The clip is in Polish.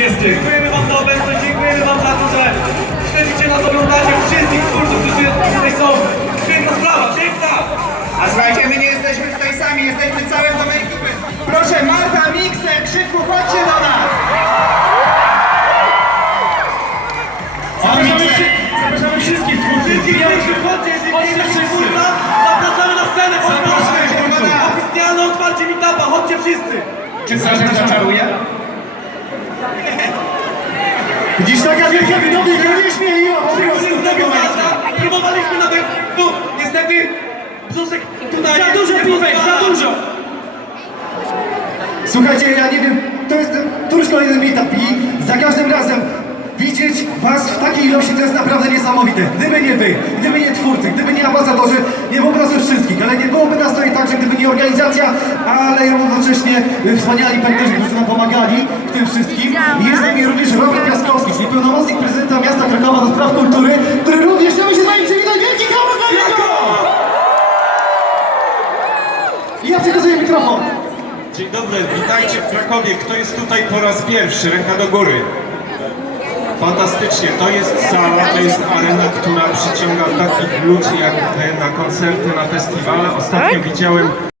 jest. Dziękujemy Wam za obecność, dziękujemy Wam za to, że śledzicie nas, oglądacie wszystkich twórców, którzy tutaj są. Piękna sprawa, piękna! A słuchajcie, my nie jesteśmy tutaj sami, jesteśmy całym domem ekipy. Proszę, Marta, Mikser, Krzyku, chodźcie do nas! Zapraszamy, wszy- zapraszamy wszystkich twórców. Wszystkich pierwszych chodźcie, jeśli nie jesteście twórca, zapraszamy na scenę, chodźmy twórców. Oficjalne otwarcie meetupa, chodźcie wszyscy! Czy Staszek zaczaruje? Dziś taka wielka widownia, że nie śmieliła po prostu Tego zada, próbowaliśmy nawet, no niestety, Brzuszek tutaj... Za dużo piwek, za dużo! Słuchajcie, ja nie wiem, to jest któryś kolejny meetup i za każdym razem widzieć was w takiej ilości to jest naprawdę niesamowite. Gdyby nie wy, gdyby nie twórcy, gdyby nie ambasadorzy, nie byłoby nas już wszystkich, ale nie byłoby nas tutaj także, gdyby nie organizacja, ale równocześnie wspaniali partnerzy, którzy nam pomagali w tym wszystkim. I jest z nami również Robert Piaskowski, czyli pełnomocnik prezydenta miasta Krakowa do spraw kultury, który również chciałby się z nami przywitać. Wielki hałas dla niego! I ja przekazuję mikrofon. Dzień dobry, witajcie w Krakowie. Kto jest tutaj po raz pierwszy? Ręka do góry. Fantastycznie, to jest sala, to jest arena, która przyciąga takich ludzi jak te na koncerty, na festiwale. Ostatnio widziałem